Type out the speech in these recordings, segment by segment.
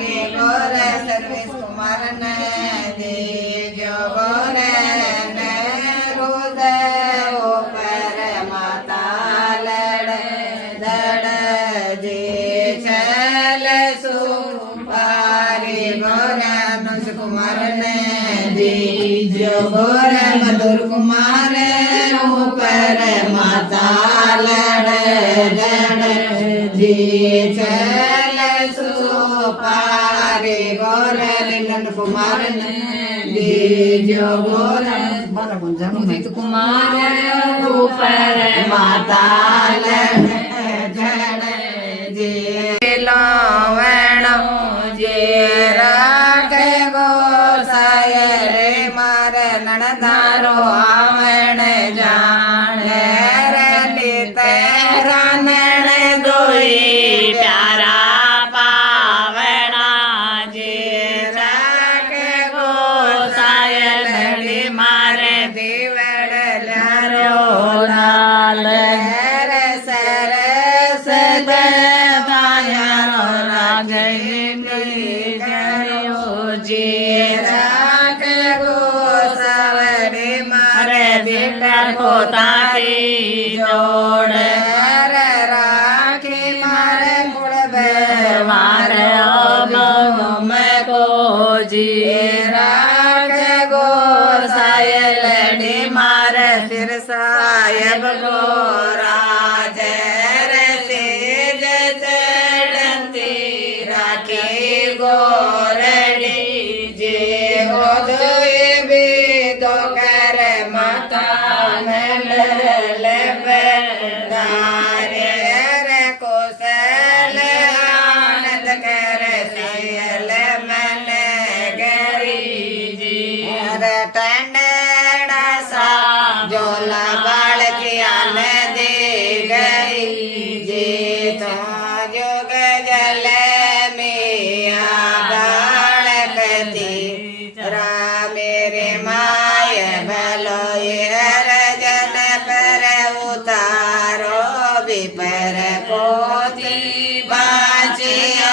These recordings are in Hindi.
पारी गोर सर्वेश कुमार ने दीजो गोर ने हृदय ऊपर माता लड़ दड़ जी चल सु पारी गोर अनुज कुमार ने दीजो गोर मधुर कुमार ऊपर माता लड़ दड़ जी चल सु पारी गोर लिंगन कुमार ने दीजो गोर उदित कुमार ऊपर माता लड़ जड़ जी लावण जे राखे गोसाय रे मार नणदारो आवण जान रली तेरा नण दोई प्यारा पावना जे राखे गोसाय लड़ी मारे दीवड़ ल्यारो लाल लहर सरस दयारो रागनी जयो जी राख गोसावड़ी मारे बेटा खोतारी जोड़ हर राखी मारे कुल मार मैं को जी राख गोसाय लड़ी मार फिर साहेब को राज तेज चढ़ती राखी गोरड़ी जे गोदुए भी दो कर माता कोसल आनंद कर सियल मन गरी जी टंडा सा जोला बाल किया दे गई जी तो जुग जल मिया बाल कती मेरे माय भलो हर जन पर उतारो विपर पोती बाचिया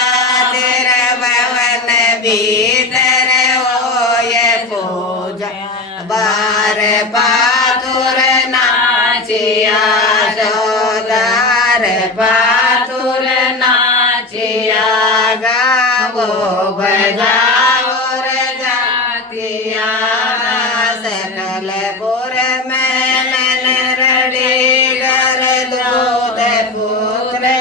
तेरा भवन भीतर हो ये पूजा बार पातुर नाचिया सोदार पातुर नाचिया गावो बजाओ रे जातिया सकल पुर में रड़ी कर दूध पुत्र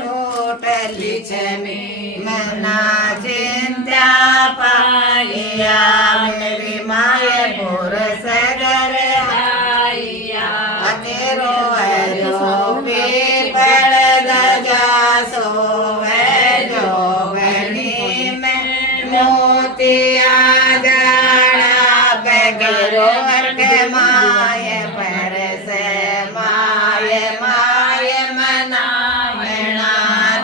टूटली छमी मना चिंत्या पाइया मेरी माय पुर सगर आइया तेरो पीपल दजा सोवे जो बनी में मोतिया जाड़ा बगरो वर्ग माय पर से माय माय मना मना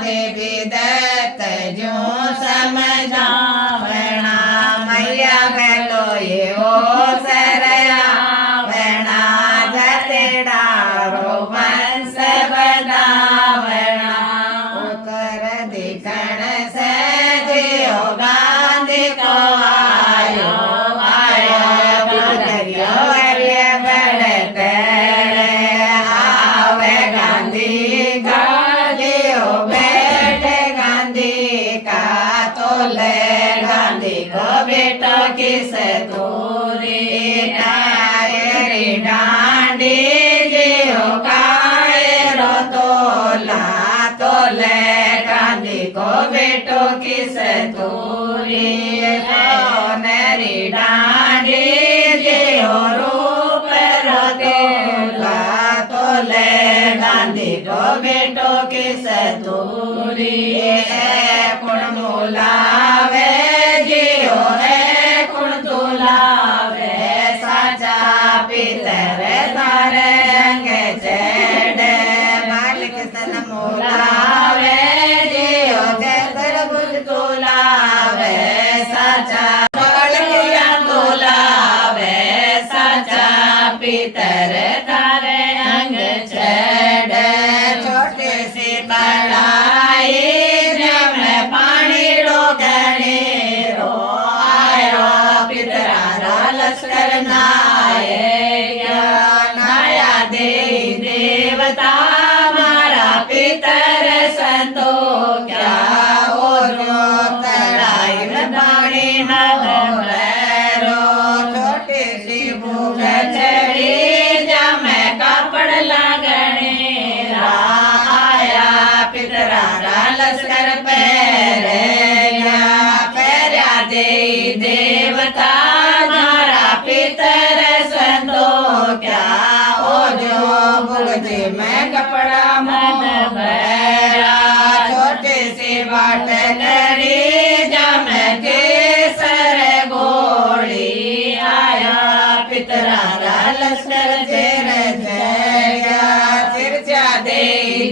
देवी दत्त जो समझा मना मैया भलो ये ओ सरया मना जतेड़ा रोमंस बनावना उतर दिखण से जियो गांधी को आयो आयो बदरियो अर्य बढ़ते आवे गांधी गांधियो बैठे गांधी का तोले गांधी को बेटो किस तोरी टायरी डांडी जियो कायरो तोला तोले गांधी को बेटो किस तोरी नरी डांडी जियो रूप रो तोला तोले गांधी को बेटो किस तोरी कुण मुलावे जियो कुण तुलावे साचा पितर तारे रंग चढ़ मालिक सन मुलावे जियो चतर बुझ तुलावे साचा मालिकिया तुलावे साचा पितर तारे अंग चढ़ छोटे से बड़ाई जब पानी डोगर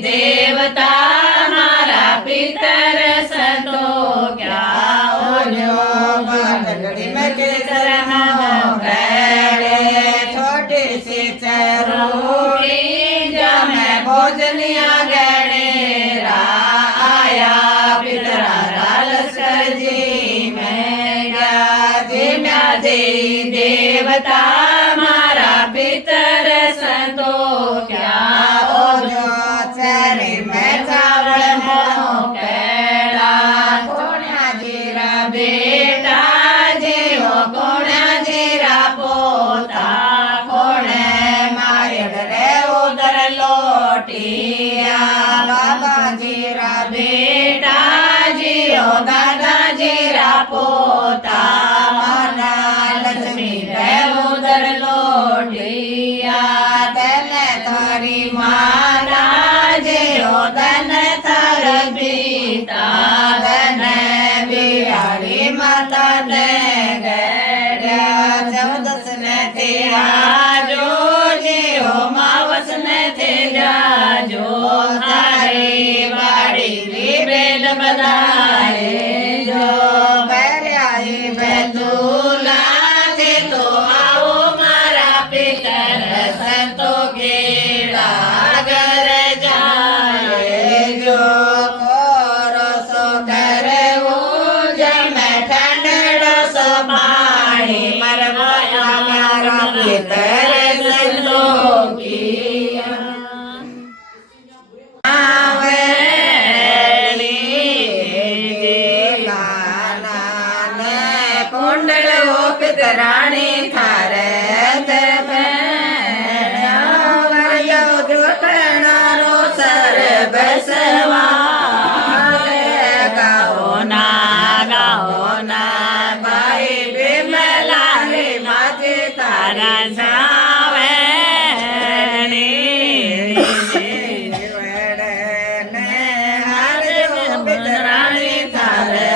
देवता मारा पितर संतो क्या ओन्यो बाटगड़ी में केसर मोह गड़े छोटी सी चरूकी जमे भोजनिया गड़े आया पितरा लश्कर जी में गया जी देवता मारा पितर संतो क्या ओन्यो चरे में चावल मोह केड़ा कोण्या जीरा बेटा जीव कोण्या जीरा पोता कोणे मायड़ रे उधर लोटिया बाबा जीरा बेटा जियो दादा जीरा पोता माना लक्ष्मी रे उधर लोटिया तेने थारी माना जियो धन थार पीता धन बिहारी माता ने गड़िया चौदस ने तेरा जो जियो मावस ने थे जाजो थारी बाड़ी री बेल बधाए जो बैरियाई बैतूला थे तो आओ मारा पितर संतो गेड़ा घर जाए जो कोरो सो करे वो जमे ठंडड़ो सो पानी मरवाया मारा पितर संतो किया कुंडल वो पितराणी थारे जोटनारो सर बसवा गाओ ना भाई बिमला रे माते तारा जावे पितराणी थारे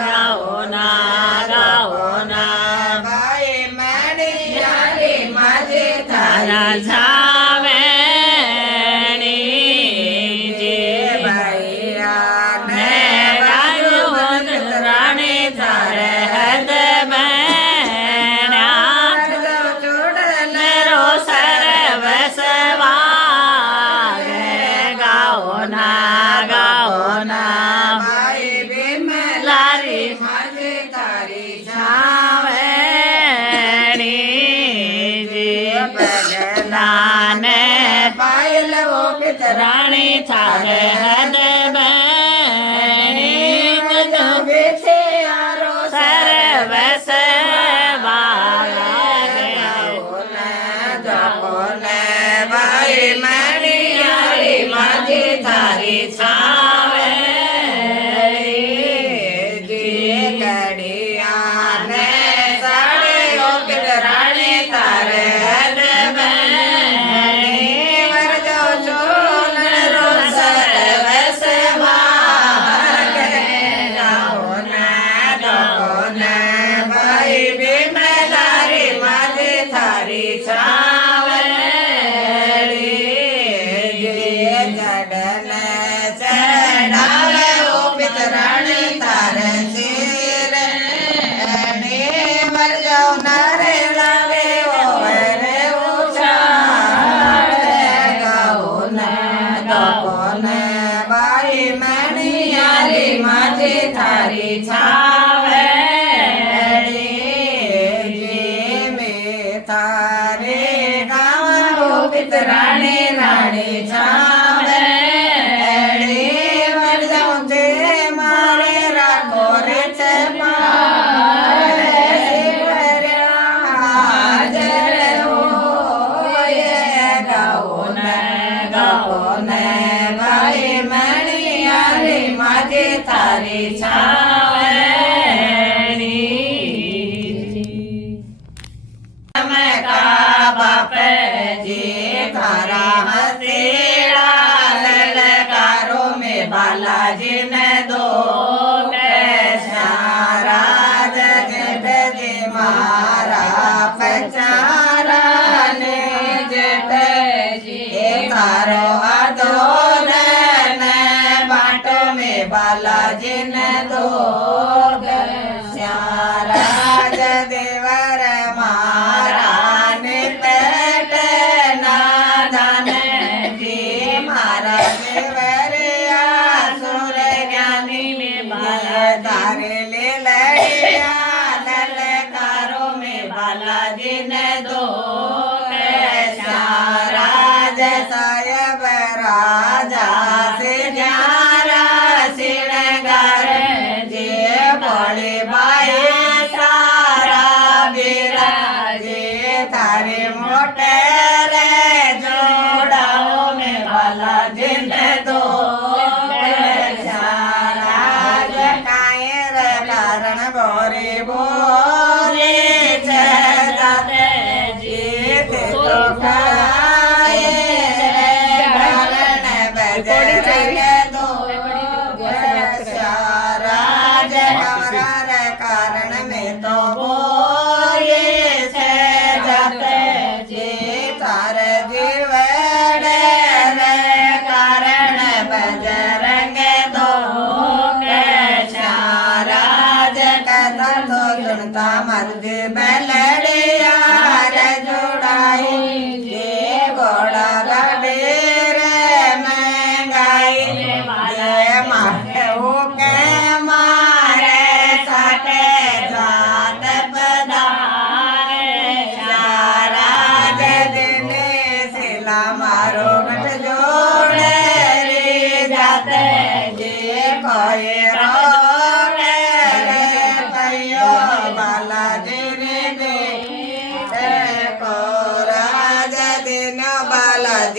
जावे रानी थारे हद मेरो सर बसवा गाओ ना भाई बिमला लारी माजे तारी जावे नाने पायल वो पितराणी रानी थारे हद बेचे आरो सर बसवा भाई मणियारी माजी थारी छावे जी कड़िया ने साड़े ओ पितराणी तारे वर जो चोल रो सर बसवा भाई बिमलारी माजी थारी छावे जडन चढ़ावे ओ पितराणी तारे सिर मर जाओ नारे लागे ओ रे उछाड़े गाओ न भाई मणियारी माजी थारी छावे थारे गाँव ओ पितराणी रानी छावे मर जाऊं जे मारे राखो रे भाई मणियारी माजी थारी छावे बाप जी थारा हसेड़ा ललकारो में बालाजी ने दो कैसा राज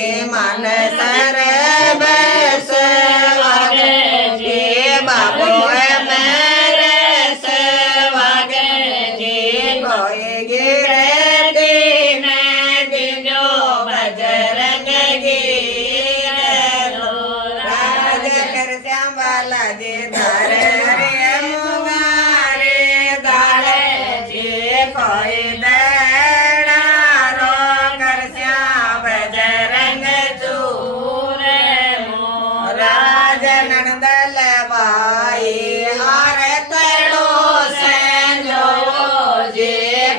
जी मन सर बस वागे जी बाबो मेरे सवागे जी कोई गिरे तीन दिनो बजरंग गिरो राज कर श्याम वाला जी धारे रे मुगारे दाले जी कोई दड़ा रो कर श्याम बजरंग चूरे राज नंदल बाई हारे तड़ो से जो जी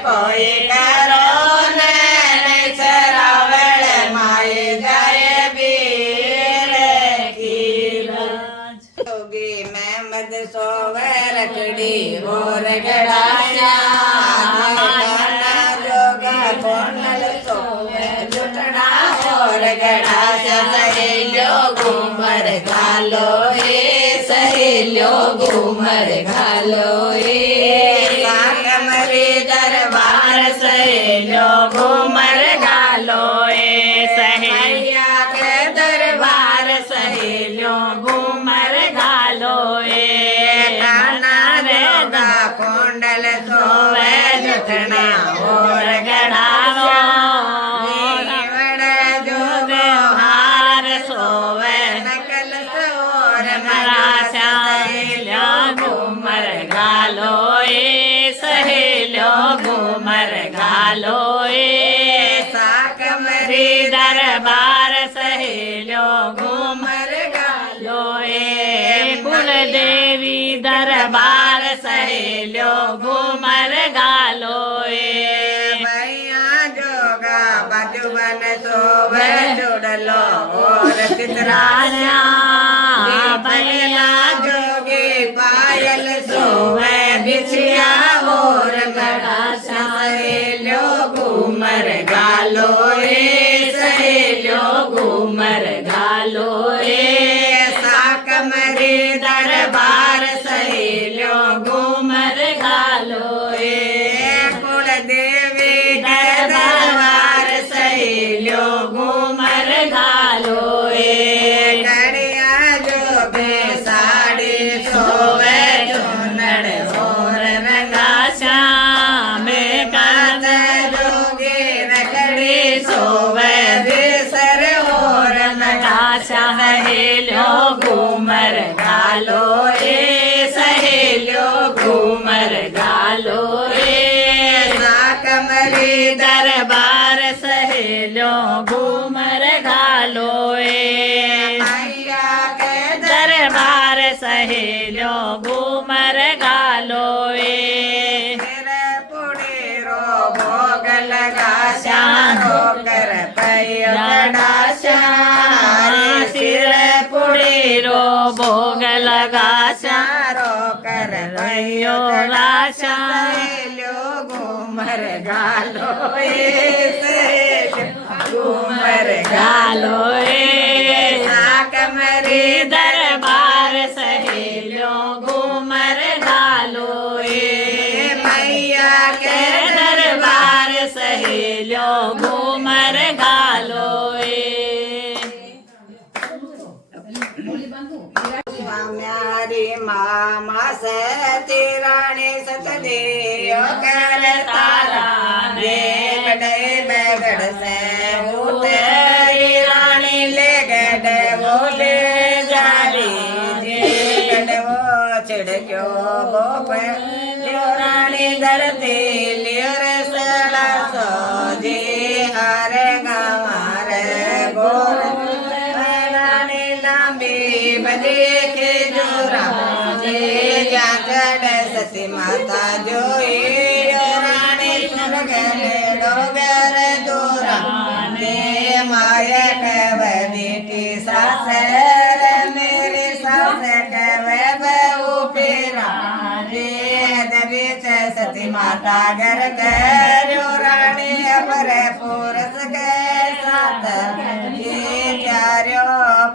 कोई करो नैन चरावल माई जाए वीर की जोगी महमद सोवे रखड़ी और गड़ाया जोगा कोनल सोवे जुटना और गड़ाया सहेलियो घूमर घालो सहेलियो घूमर घालो कमरी दरबार सहेलियो घूमर घालो सहेलिया के दरबार सहेलियो घूमर घालो काना रे दा कोंडल सोवे जुटना और गड़ावो जोगो हार सोवे नकल सोर मराशा सहेलियो घूमर घालो सहेलियो घूमर घालो साकमरी दरबार सहेलियो घूमर घालो कुल देवी दरबार सहेलियो घूमर घालो भैया जोगा बजुबन सोवे जुड़लो और चित्राया भैया जोगी पायल सोवे बिछिया और गड़ासा सहेलियो घूमर घालो सहेलियो घूमर घालो साकमरी दरबार सहेलियो घूमर घालो कुल देवी दरबार सहेलियो घूमर घालो कड़िया जोगे साड़ी सोवे चुनड़ और रंगाशा में कांद जोगे रखड़ी सोवे बिसर और नगाशा सहेलियो घूमर घालो सहेलियो घूमर घालो साकमरी दरबार सहेलियो घूमर घालो मैया के दरबार सहेलियो घूमर घालो सिर पुड़ी रो भोग लगा शानो कर पैयो गड़ाशा सिर पुड़ी रो भोग लगा शारो कर पैयो राशा सहेलियो घूमर घालो घूमर घालो साकमरी दरबार सहेलियो घूमर घालो मैया के दरबार सहेलियो घूमर घालो म्यारी मामा सती रानी सतदेव कर तारा ने गडे बगड़ से उतरी रानी ले गडे बोले जारी जी गडे वो छिड़क्यो गोप लियो रानी धरती लियो रे सला सो जी हारे गावारे गोर रानी लांबी बदी के जोरा जी जा चढ़ सती माता जोई रानी स्वर्ग डोगर दूरा ने माया कवनीटी सासर मेरी सास कवे बहु पेरा रे दबीच सती माता घर करो रानी अपरे पुरस के साथ ये प्यारो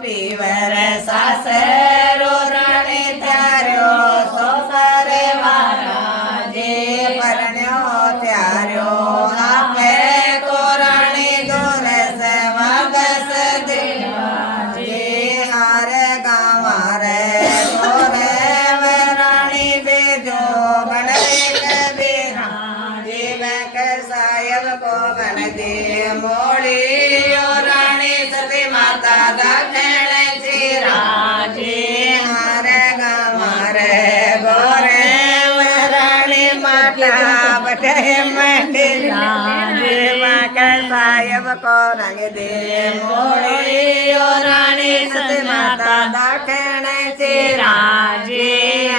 पीवर सासरो रानी प्यारो सोसर वारा जे परण्यो त्यारो आपे को रानी दोरस वागस साहेब को रंग दे मोड़ियो रानी सती माता दक्षिण राजे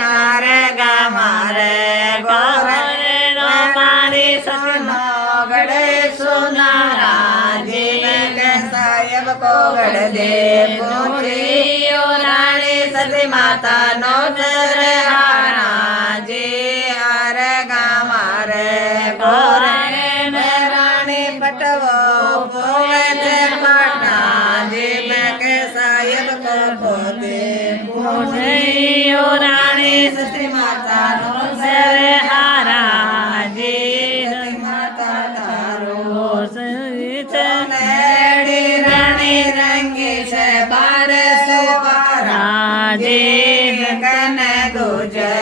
हर गमारे गोर मारी सुनो गड़े सुना राजे साहेब को गड़ दे पूछियो रानी सती माता नौचर राजे हर गमारे गोर रानी पटवो पोवे पटना जी मैं के साहेब को पोते पूछियो रानी सती माता नौचर हारा जी सती माता तारो नेड़ी रानी रंगी से बार सुपारा राजे कन दूजे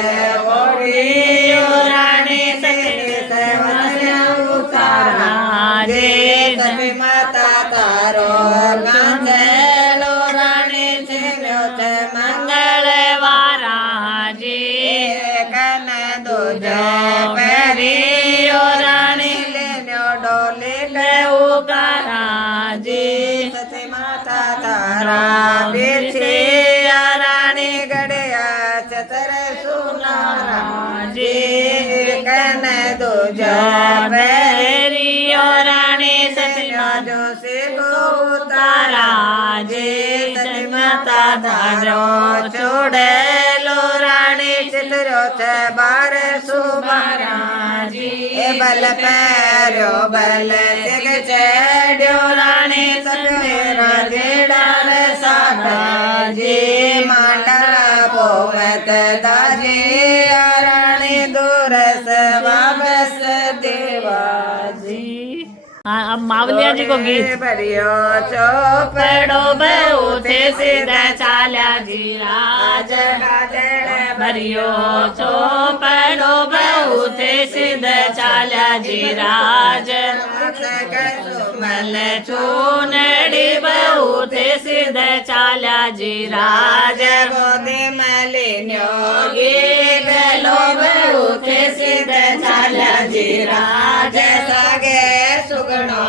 ओढ़ियो रानी सती से वस्या उतारा राजे सती माता तारो गांधेलो रानी सिंहो से मंगलवारा जी कन दूजे पेरियो रानी लेनो डोली ले उतारा जी सती माता तारा बिछिया रानी गड़िया चतर सुनारा जी कन दूजा बेरियो रानी सती जोशी को उतारा जी सती माता तारो छोड़े लो रानी चितरो से बार सुबारा जी बल पैरो बल सिग चढ़ो रानी सपेरा जेडार साधा जी मांडा पोवत दाजी रानी दूरस वापस देवा जी। हाँ, अब मावलिया जी को गीत बरियो चौपड़ो बहु थे सीधा चाल्या जी राज भरियो चोपड़ो बहु थे सिद्ध चाल्या जी राज मल चूनड़ी बहु थे सिद्ध चाल्या जी राज गोदी मलिन्यो गीत लो बहु थे सिद्ध चाल्या जी राज सगे सुगणो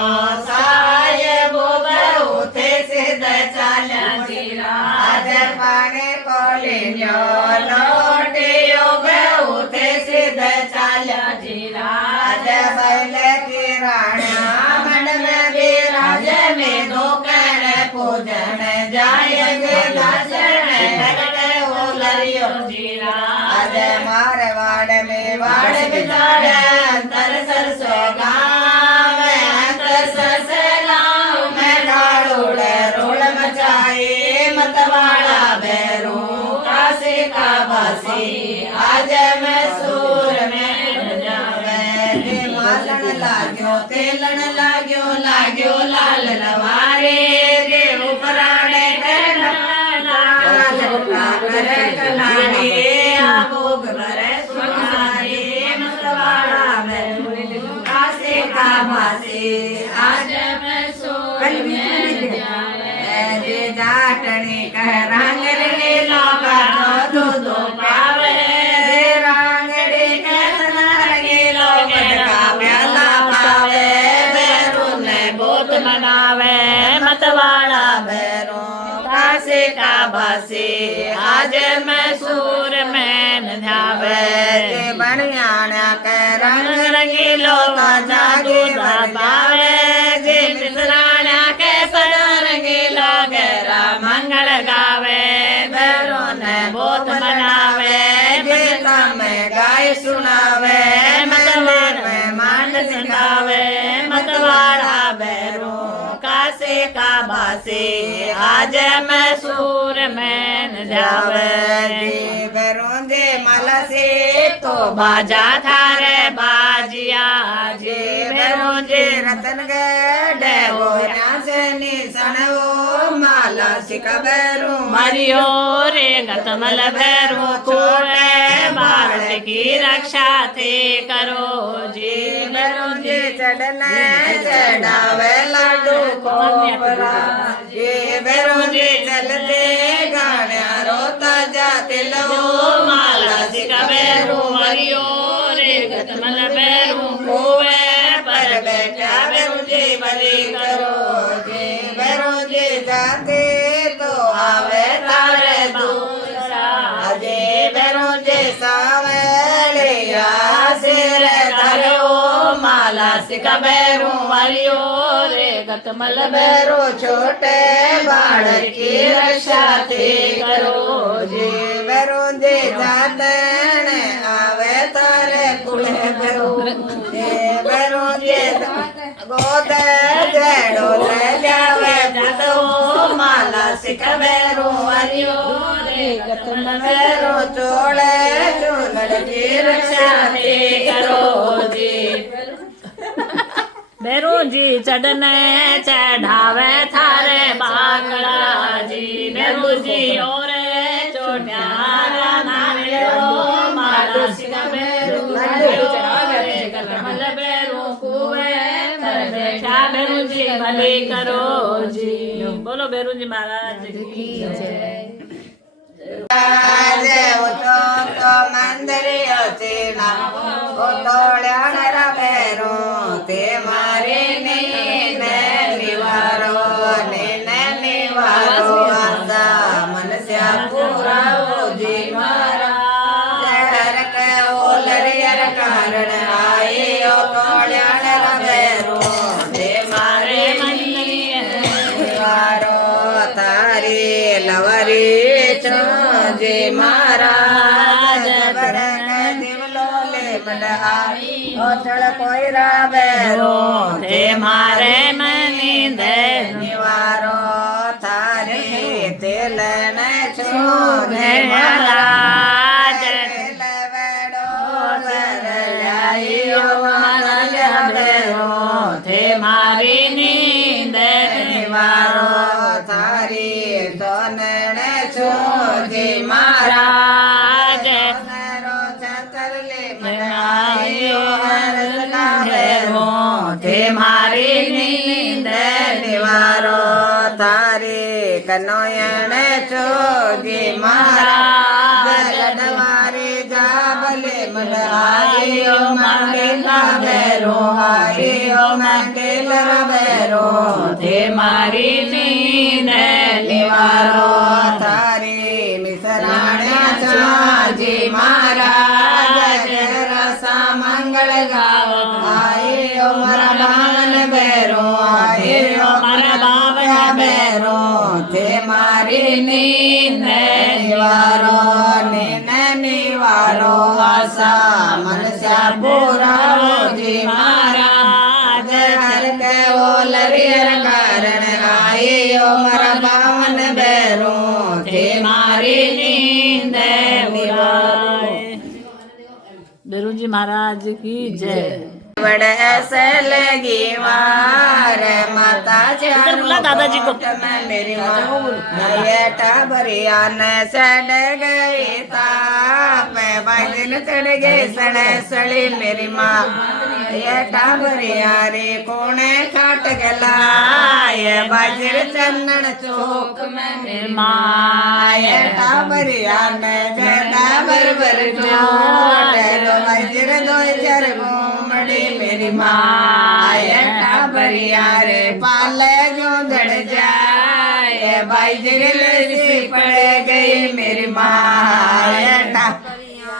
साहेबो बहु थे सिद्ध चाल्या जी राज पाने कोलिन्यो लोटियो बहु थे सिद्ध चाल्या जी राज बैल की राणा मंड में भी राज में धोकण पूजन जाय दर्शन करते हो लरियो जी राज मारवाड़ में वाड़ बिताड़ अंतर सरसों गाँव अंतर सरसे गाँव में ढाड़ोड़ रोड़ मचाई मतवाड़ा बैरू काशी का बासी आज मैं सूर में जावे मालन लाग्यो तेलन लाग्यो लाग्यो लाल लवारे रे उपराणे कहना करे कलाड़ी आबोग भरे सुनारी मतवाड़ा बैरू काशी का बासी आज मैं सूर में जावे जाटनी कह रंग रे लोका दो दो पावे रांगड़ी कह रंगी लोग का प्याला पावे बैरू ने बहुत मनावे मतवाड़ा बैरू काशी का बासी आज मैसूर में न ध्यावे बनियाना कह रंग रंग रंगीलो का जादू पावे जे मिसराना के पर रंगीलो गहरा मंगल गावे बैरू ने बहुत मनावे गीता में गाय सुनावे मतवाड़ में मान सिखावे मतवाड़ा बैरू काशी का बासी आज मैसूर में न जावे बैरोंदे माला से तो बाजा थारे बाजिया जी बैरोंदे रतन गढ़ वो से निशन वो माला सिका बैरू मरियो रे गतमल भैरू कोड़े भारत की रक्षा थे करो जी बैरोंदे चढ़ना चढ़ावे लाडू कोपरा ये बैरोंदे चलते गाना रोता जाते लो माला सिका भैरू मरियो रे गतमल भैरू कोवे पर बैठा बैरू जी ભલી કરો જે ભેરુજી જાતે તો આવે તારે દૂસરા જે ભેરુજી સાવલિયા શિર ધર્યો માલા સિકા બેરું વાળ્યો રે ગતમલ બેરો છોટે બાળક કી રક્ષા તે કરો જે ભેરુજી જાતે આવે તારે કુળે ભેરું જે ભેરુજી ગોદે જેડો લે જાવે પુતો માલા સિકા બેરું વાળ્યો રે ગતમલ બેરો ચોળે ચૂલડ કી રક્ષા તે કરો જે બેરુજી ચડને ચઢાવે થારે બાકડાજી બેરુજી ઓરે ચોટ્યા નારિયો માલા સિકા બેરું કમલ બેરું કુવે પર બેઠા બેરુજી ભલી કરો જી બોલો બેરુજી મહારાજ કી જય આજે ઉતો તો મંદિર ચીના ઉતોળ્યા બેરો તે મારી નીને નિવારો આસા મનસ્યા પુરાવો જી મારા જહર કે ઓલરિયર કારણ આઈ ઉતોળ્યા બેરો તે મારી નિવારો તારી લવરી જે મહારાજ દેવલો લે બડાઈ ઓછળ કોઈરા બેરો તે મારે મની દે નિવારો તારી તેલ ને છો હે મહારાજ તેલ વેડો સરલાઈઓ મારા બેરો તે મારી નીંદ નિવારો તારી તને છો જે મહારાજ મારો ચતર લે આયો હરનારો તે મારી નીંદ નિવારો તારી કનોયણ છો જે મહારાજ મારી જાબલે મડાઈઓ મંગેલા બેરો આઈઓ મંગેલા બેરો તે મારી નીંદ નિવારો તારી મિસરાણ્યા ચાજી મહારાજ રસા મંગળ ગાવો આયો મારા બાવન બેરો આયો મારા બાવન બેરો તે મારી નીંદ નિવારો નિવારો આસા મનસ્યા પુરાવો જી મહારાજ હર કે ઓલરિયર કારણ આયો મારા બાવન બેરો તે મારી નીંદ નિવારો બેરુજી મહારાજ કી જય बड़े ऐसे लगी वार माता इधर बुला दादाजी को। में मेरी माँ ये टाबरिया ने चढ़ गई ताप बाजिन चढ़ गई सड़े सड़ी मेरी माँ ये टाबरिया रे कोने काट गला ये बाजिर चंदन चौक में मेरी माँ ये टाबरिया ने जड़ा बर चोट लो बाजिर दो चर घूमड़ी मेरी माँ ये टाबरिया रे पाले जो जड़ जाए भाई जिले सी पड़ गई मेरी माँ ये टाबरिया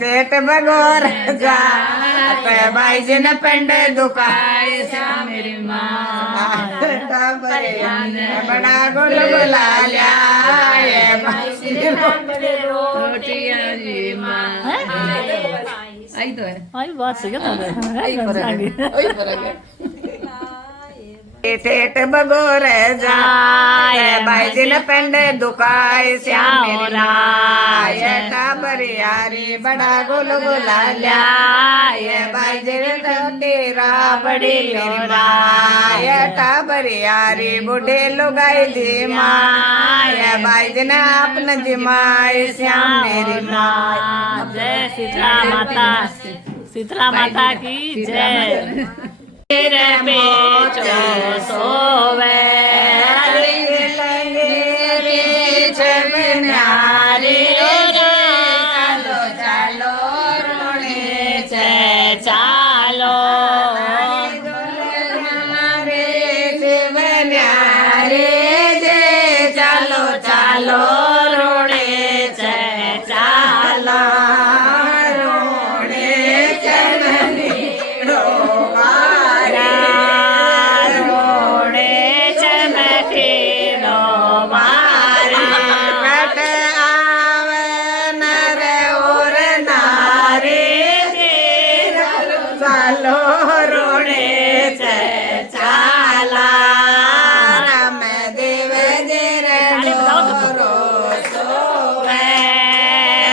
तेट बगोर जा भाई जिन पिंड दुखाए सा मेरी माँ टाबरिया ने बड़ा गुल बुला लिया ये भाई रोटियां जी माँ आई तो है आई बात सही है ठेठ बगोर जाय भाई जिन पिंड दुखाए श्याम राय टाबरियारी बड़ा गुल गुला लाए भाई जिन तेरा बड़ी निर्माय टाबरियारी बूढ़े लुगाई जी माय भाई जिन अपने जिमाए श्याम मेरी माँ जय शीतला माता की जय तेरे बेचो सोवे चलो चलो ચાલો રે શિવન્યા રે જે ચાલો ચાલો રોડે છે ચાલો રોડે ચમનીડો વારે રોડે ચમકીનો મારે પટ આવે નર ઓર નારી ચાલો રોડે છે ચાલા રામ દેવ જે રો સોવે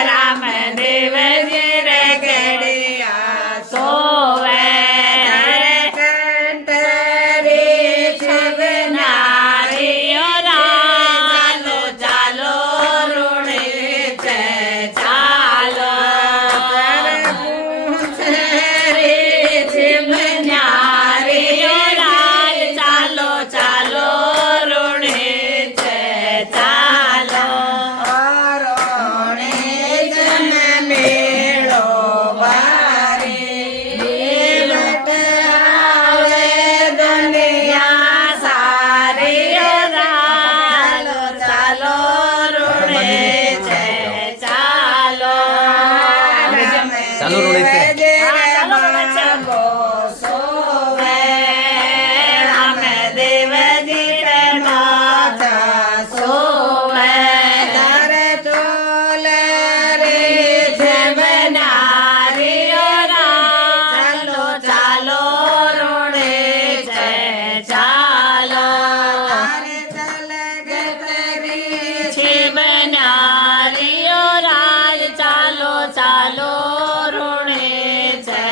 રામદેવ રે ગડિયા સોવે કંઠરી છબનારી નારીઓ ચાલો ચાલો રોડે છે ચાલો પૂછરી છબનારી રાજ ચાલો ચાલો રોડે છે ચાલો રોણે જન મેળો વારે દેવટ આવે દુનિયા સારી ચાલો ચાલો રોણે છે ચાલો ચાલો રોણે છે ચાલો રોણે છે. સોવે રામદેવ સોવે તારે ચોલ રે છબનારી ચાલો ચાલો રોડે છે ચાલો તારે તલગ તરી છે બનારીઓ રાજ ચાલો ચાલો રોડે છે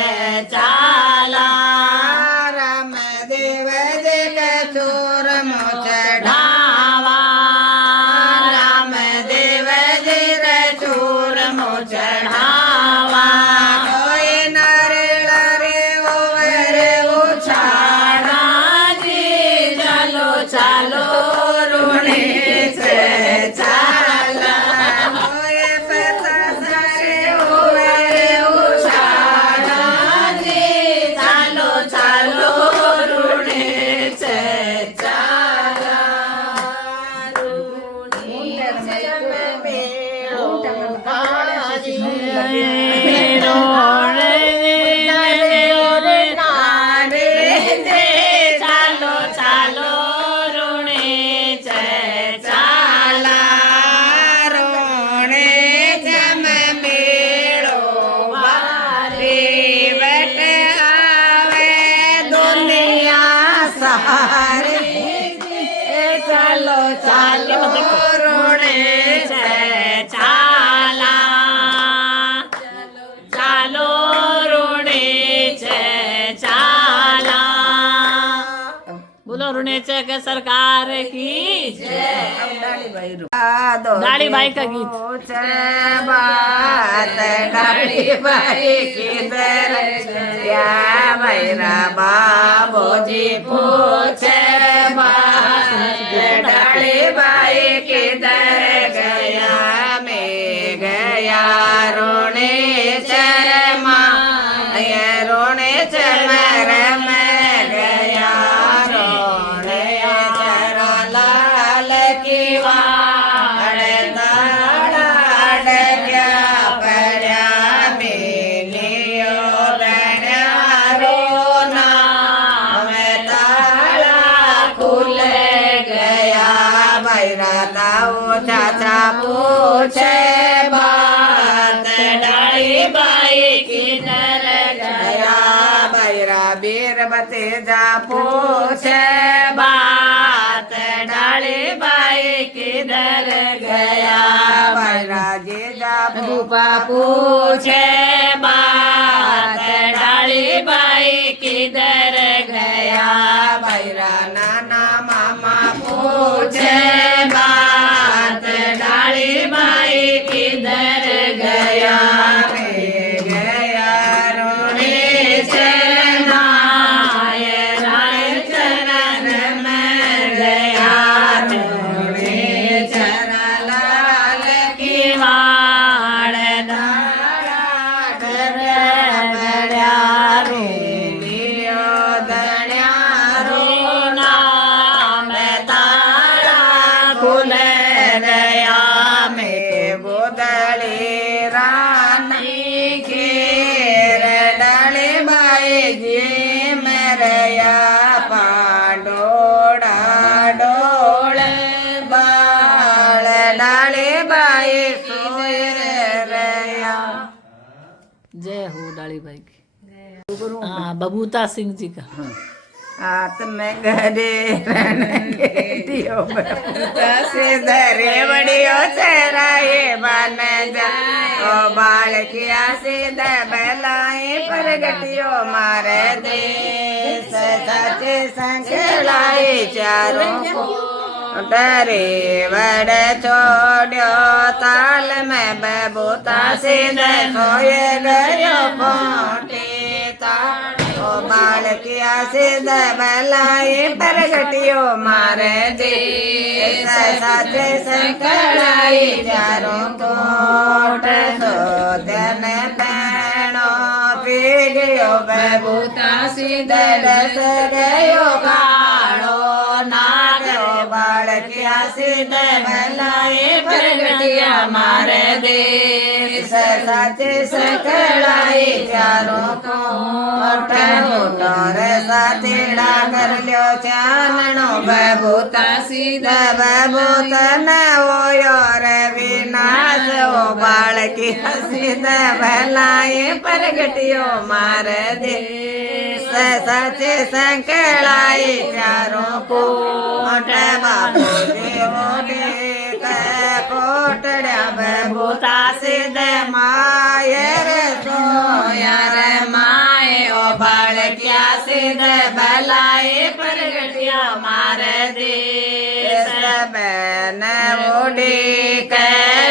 ચાલા રામ દેવ જે કચોર મોચડા ઢાવા રામ દેવ જે રચોર મોચડા ઢાવા કોઈ નારેળ રે ઓવર ઉછાળા રાજી ચાલો ચાલો રોણે છે ચાલા કોઈ પચાસ રે ઓવર ઉછાળા ચાલો ચાલો રોણે છે ચાલો ચાલો રોણે છે ચાલા રોણે જમ મેળો વારે વટ આવે દુનિયા સહારે ચાલો ચાલો રોણે છે ચાલા ચાલો રોણે છે ચાલા બોલો ऋणे છે કે સરકાર કી दाढ़ीबाई का गीत। बात दाढ़ीबाई किधर क्या मेरा बाबूजी पूछे बात दाढ़ीबाई किधर गया मैं गया रोने शर्मा रोने चमर में गया रोने चरा लाल की वाड़ दाड़ क्या पड़ा मिलियो दड़ा रोना मैं ताला खुल गया भैरा दाऊ चाचा पूछे बात दाढ़ीबाई किधर गया भैरा बीर भतीजा पूछे बात दाढ़ीबाई किधर गया भैरा जीजा भूपा पूछे बात दाढ़ीबाई किधर गया भैरा नाना मामा पूछे बात दाढ़ीबाई किधर गया गया रोने चरनाय राय चरण में गया रोने चरा लाल की वाड़ दाड़ा बड़ा गई भाई की। हाँ, बबूता सिंह जी का। हाथ में गरे रेडियो सीधे बड़ियो चराए बन जाए ओ बाल किया सीधे बेलाए प्रगटियो मारे देश सचे संकलाए चारों को डरे बड़े छोड़ो ताल में बबूता सीधे सोए गयो पोटे ओ बाल किया सिद्ध बलाई प्रगटियो मारे दे साचे संकलाई चारों कोट सो धन पैणो पी गयो बबूता सिद्ध रस गयो कालो नागो बाल किया सिद्ध बलाई प्रगटियो मारे दे साचे संकलाई चारों को रे साथीड़ा कर लियो चानणो बबूता सीधा बबूत न होयो रे विनाश ओ बाल की सीधा भलाई प्रगटियो मार दे सचे संकलाई चारों को बाबू देव कोटड़ा बबूता सीधे मायर सोया रे माए ओ बाल क्या सीधे बलाई प्रगटिया मार दे बन उड़ी के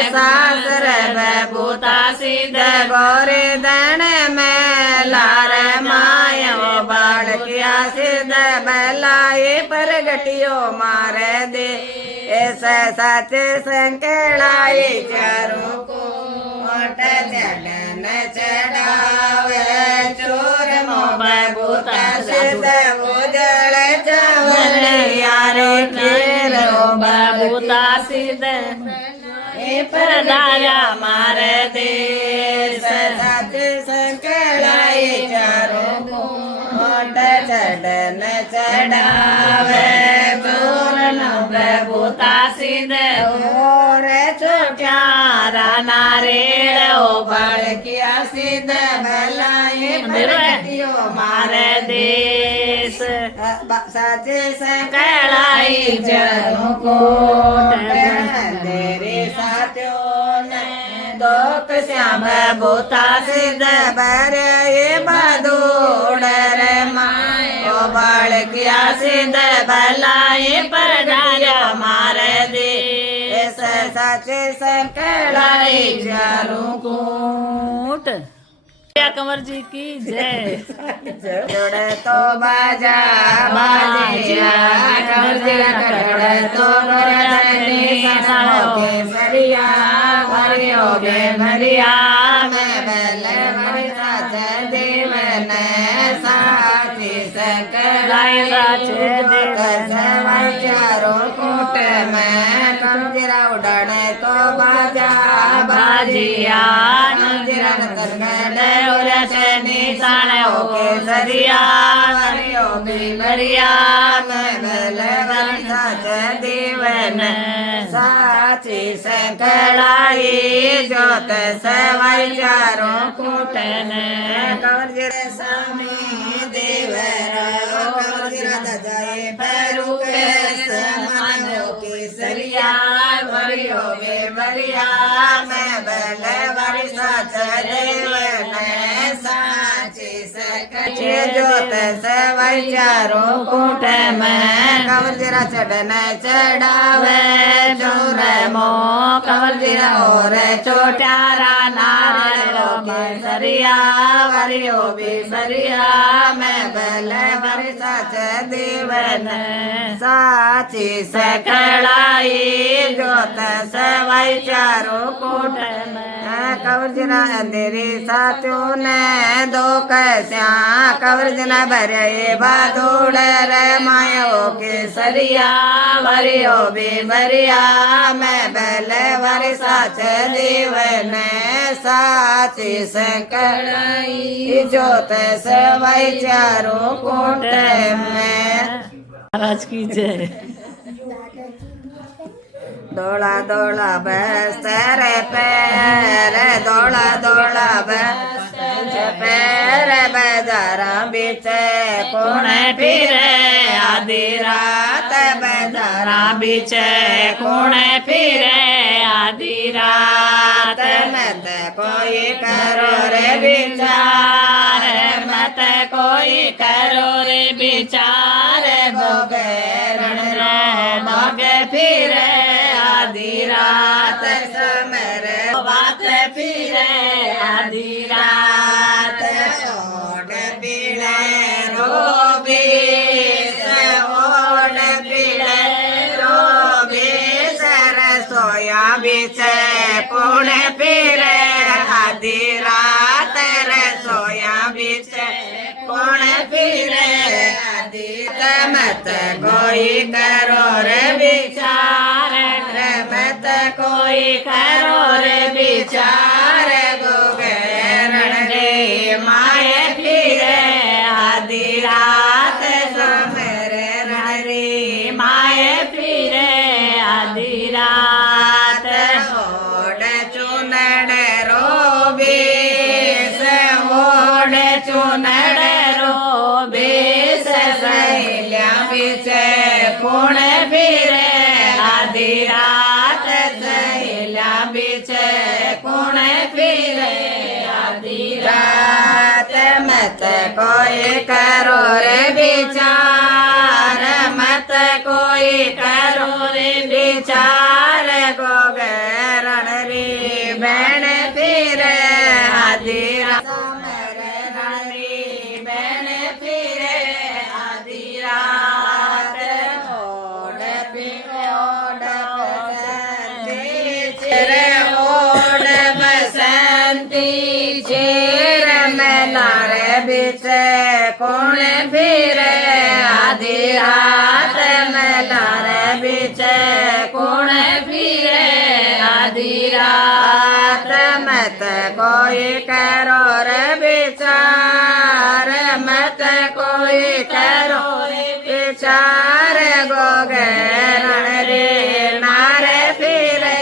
सासर बबूता सीधे गोरे दन में लार माए ओ बाल क्या सीधे बलाई प्रगटियो मार दे ऐसा सच संकलाई चारों को चढ़न चढ़ावे चोर मो बबूता सिद्ध उजड़ चावल यारो केरो बबूता सिद्ध परदाया मार दे सच संकलाई चारों को चढ़न चढ़ावे चोर मो बबूता सिद्ध और प्यारा नारेड़ ओ बाल किया सिद्ध भलाई प्रगटियो मार देश साचे संकलाई चारों को तेरे साथियों ने दोक श्याम बबूता सिद्ध भरे बदूड़ रे माए ओ बाल किया सिद्ध भलाई प्रगटियो मार दे साचे संकलाई चारों कोट। कंवर जी की जय। जोड़े तो बाजा बाजिया कंवर जी जोड़े तो के भरिया भरियो गे भरिया मैं बले भरिया देव ने साथी संकलाई साचे देव चारों कोट में कंजरा उड़ाने तो बाजा बाजिया कंजरा नगड़े निशाने होके सरिया हरियो बढ़िया मैं बल देवन साची संकलाई जोत सवाई चारों कुटन कंवर जी स्वामी देवरा कंवर जी जाए पैरू के समानो के सरिया हरियो बढ़िया मैं बल वारी साच देवन जोत सवाई चारों कूट में कंवर जीरा चढ़न चढ़ावे चोर मो कंवर जीरा और चोटारा नारो सरिया वरियो भी सरिया मैं बल वर सच देवन साची सकलाई जोत सवाई चारों कूट में कंवर जीरा अंधेरी साथियों ने दो कैस्या कंवर जना भरे बादूड़ रे मायो के सरिया वरियो भी भरिया मैं बल वर साच देवन साची संकलाई जोत सवाई चारों कोट में। महाराज की जय। दौड़ा दौड़ा बस्तर पैर दौड़ा दौड़ा बस्तर पैर बाजारा बीच कौन फिरे आधी रात बाजारा बीच कौन फिरे आधी रात मत कोई करो रे विचार मत कोई करो रे विचार गोगरण रो मगे फिरे आधी रात समर बात फिरे आधी रात ओढ़ पीड़े रोबी ओढ़ पीड़े रोबी सरसोया बीच कौन फिरे आधी रात रसोया बीच कौन फिरे आधी मत कोई करो रे विचार मत कोई करो रे विचार गोगरण रे माए फिरे आधी रात समर रे माए फिरे आधी रात ओढ़ चुनड़ रोबी ओढ़ चुनड़ रोबे सैल्या बीच कौन फिरे आधी रात सहेला बीच कौन फिरे आधी रात मत कोई करो रे विचार मत कोई करो रे विचार गोगरण रे बहन फिरे आधी रात बहन फिरे आधी रात ओढ़ बसंती चेर मेलार बीच कौन फिरे आधी रात मेलार बीच कौन फिरे आधी रात मत कोई करो रे विचार मत कोई करो रे विचार गोगरण रे नारे फिरे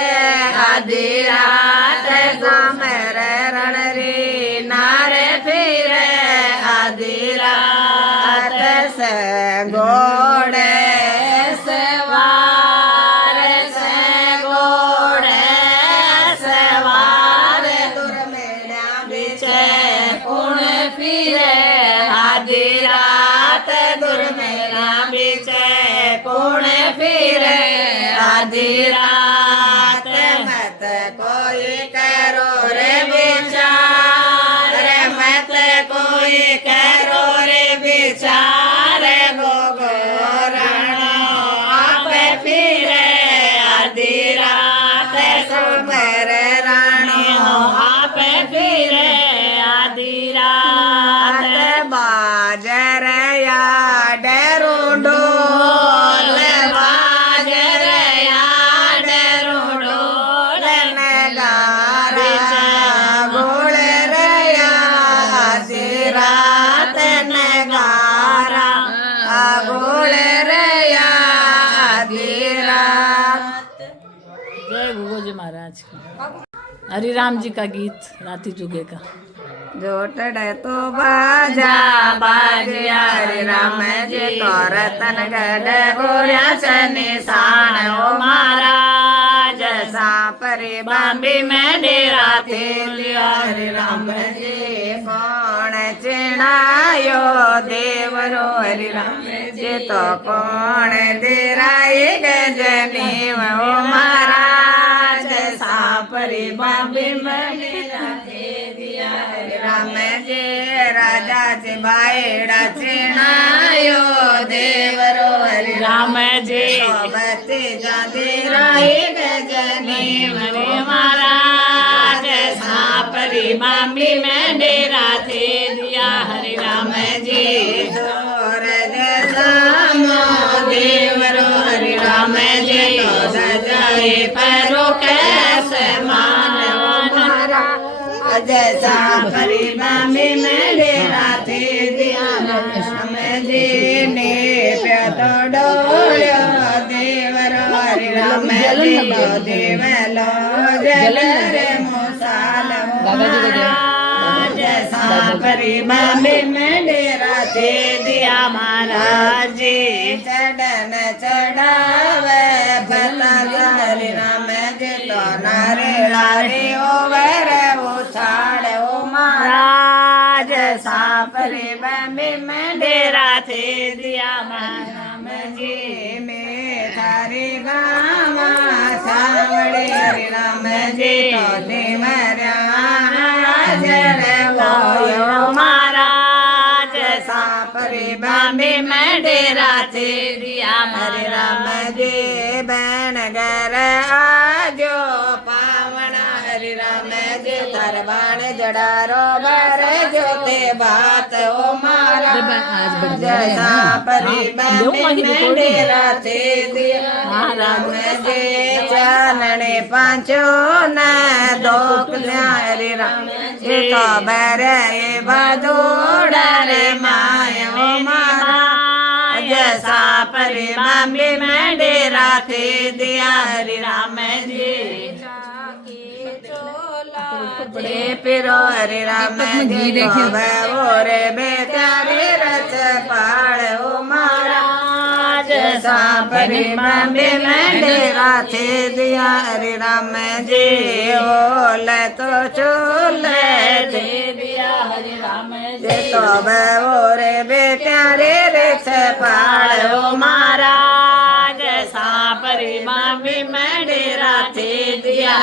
आधी रात समर रण रे नारे फिरे आधी रात से गोड़े सवार दुर्मेला बीच कौन फिरे आधी रात दुर्मेला बीच कौन फिरे आधी रात मत कोई करो रे विचार मत कोई करो रे विचार गोगरण आप फिरे आधी रात समर राणो आप फिरे आधी रात बाजर या डरो ढोल बाजर याद रोडो नगारा गोल रया आधी रात नगारा गोल रया आधी रात। जय गुरु जी महाराज की हरि राम जी का गीत राती जुगे का जोटड़े तो बाजा बाजिया रे राम जी करतन गड गोऱ्या निशान ओ महाराज सापरे बांबी में डेरा थे लिया हरे राम जी कौन चिणायो देवरो हरि राम जी तो कौन देराई गजनी ओ महाराज सापरे बांबी में डेरा थे दिया हरे राम जी राजा जी बायड़ा चिणायो देवरो हरि राम जी सोबती जाती राई गजनी हरे महाराज सापरी बांबी में डेरा थे दिया हरि राम जी सूरज सामो देवरो हरि राम जी तो सजाए परो कैसे मानव महाराज सापरी बांबी में डेरा थे दिया राम जी ने प्यातो डोल्यो देवरो हरि राम जी लो देवलो जल रे मोसाल महाराज सांपरी बाबे में डेरा थे दिया महाराज जी चढ़न चढ़ावे पता हरि राम जी तो नारेला रे ओवर उछाड़ ओ महाराज सांपरी बाबे में डेरा थे दिया महाराज राम जी में थारे गावा सावड़े हरि राम जी तो देवराज रे वो महाराज सांपरी बाबे में डेरा थे दिया हरे राम महाराज जी बन घर आजो पावना हरि राम जी तार बाण जड़ारो बर जोते बात ओ मारा जैसा परी बाबे डेरा थे दिया राम जी चानने पांचो न दो हरि राम जी तो बरे बदोड़ा रे माया ओ मारा जैसा परी बाबे में डेरा थे दिया हरि राम जी पिरो हरि राम जी वो रे बेचारे रच पाड़ ओ महाराज जैसा परी बाबे में डेरा थे दिया हरि राम जी ओल तो चोले थे दिया हरि राम जी तो वो रे बेचारे रच पाड़ ओ महाराज सांपरी बाबे में डेरा थे दिया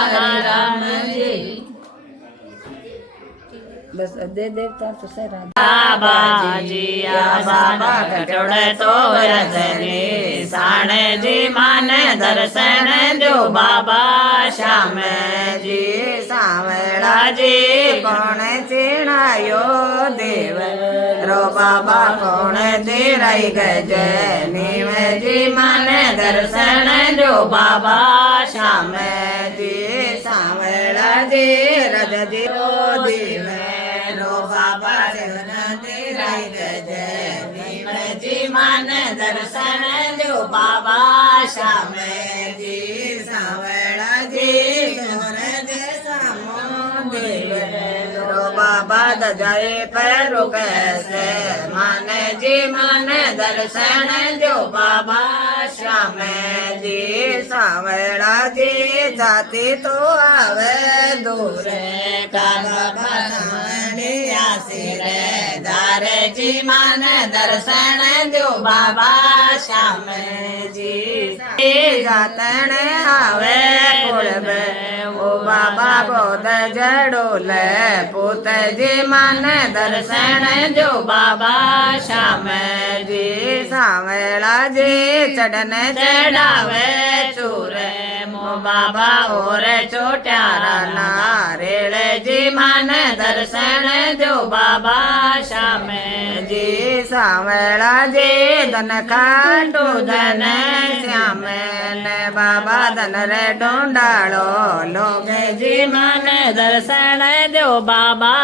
राम जी बस दे देवता तो सर बाबा जी बाबा कटोड़ तो रजनी साणे जी मान दर्शन जो बाबा श्याम जी सावड़ा जी कौन चिणायो देव रो बाबा कौन तेराई गजनी जी मन दर्शन जो बाबा श्याम जी सावड़ा जी रज जी ओ देव रो बाबा तेराई गजनी जी मन दर्शन जो बाबा श्याम जी सावड़ा जी सूरज सामो देव रो बाबा दजाए पर कैसे मन जी मन दर्शन जो बाबा श्याम जी सावड़ा जी जाती तो आवे दूर का बाबा सामने आसिर दार जी मन दर्शन जो बाबा श्याम जी जातन आवे कुड़ब ओ बाबा गोद जड़ोल पुत जी मन दर्शन जो बाबा श्याम जी सावड़ा जी चढ़न चढ़ावे चूर मो बाबा और छोट्यारा नारेल जी मन दर्शन जो बाबा श्याम जी सावड़ा जी धन खाटू धन श्याम ने बाबा धन रे ढूंढाड़ो लोग जी मन दर्शन जो बाबा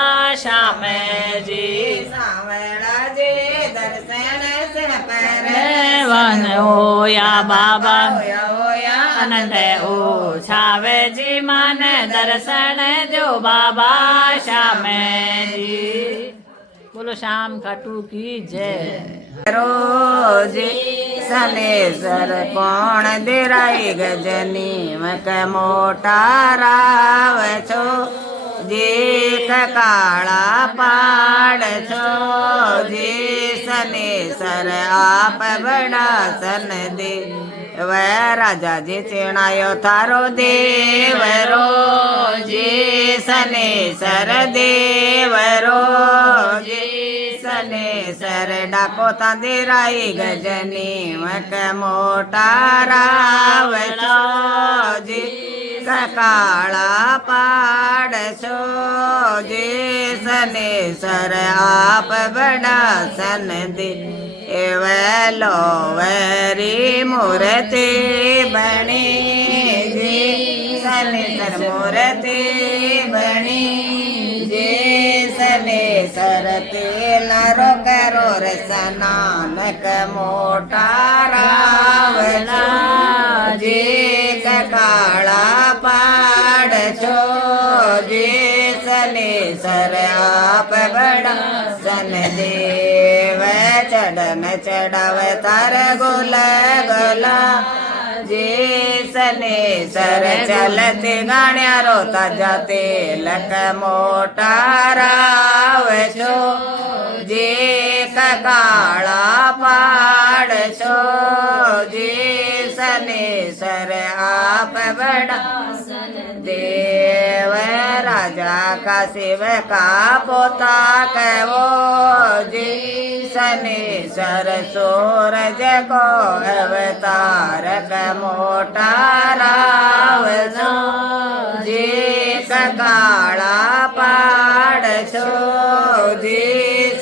श्याम जी सावड़ा जी दर्शन से पर वन होया बाबा होया होया आनंद ओ छावे जी मन दर्शन जो बाबा श्याम जी बोलो श्याम खाटू की जय रोज सनेसर कौन देराई गजनी मक मोटा राव छो जी काला पाड़ छो जी सनेसर आप बड़ा सन दे वह राजा जी चिणायो थारो देवरो जी सनेसर देवरो जी सनेसर डाको तांदेराई गजनी मक मोटा राव छो जी काला पाड़ छो जी सनेसर आप बड़ा सन दे एवलो वरी मूर्ति बनी जी सनेसर मूर्ति बनी जी सनेसर तेलारो करो रे सनानक मोटा रावला जी काला पाड़ छो जी सनेसर आप बड़ा सन देव चढ़न चढ़ावे तार गोला गोला जी सने सर चलते गाण्या रोता जाते लक मोटा रावे छो जे काळा पाड़ छो जी सने सर आप बड़ा देव राजा का शिव का पोता कहो जी सने सर सूरज को अवतार का मोटा राव जी काला पाड़ छो जी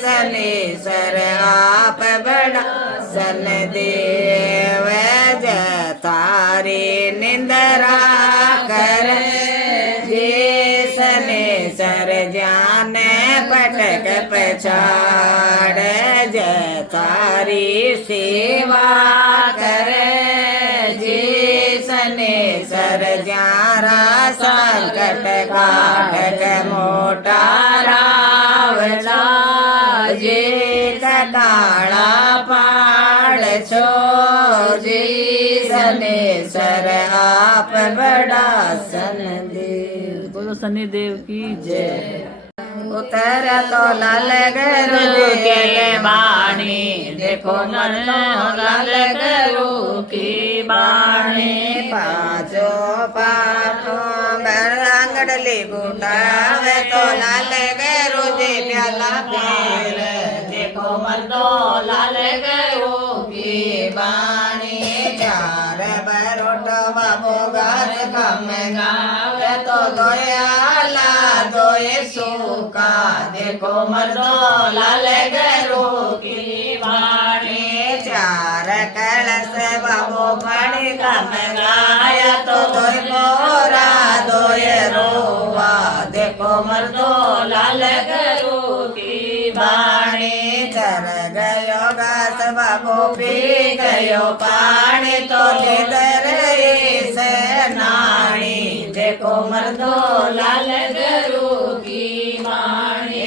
सने सर आप बड़ा सन देव जतारी निंदरा कर जी सने सर जान पटक पछाड़ जतारी सेवा कर जी सने सर जारा संकट काटक मोटा रावला जी काला पाड़ छो जी सने सर आप बड़ा सन देव। बोलो शनिदेव की जय। उतर तो लाल गरु के बाणी देखो नर लाल गरु की बाणी पाँचो पानो बरंगड़ली बूटावे तो लाल गरु जी प्याला पीर देखो मर्दो लाल गरु की बाणी चार बरोटो बाबू गाछ कम गावे तो दोयाला दोए सूका देखो मर्दो लाल गरु की बाणी चार कलश बाबू पानी कम गाया तो दोय गोरा दोय रोवा देखो मर्दो लाल गरु की बाणी चर गयो घास बाबू पी गयो पानी तो लिदर से नाणी देखो मर्दो लाल गरु की बाणी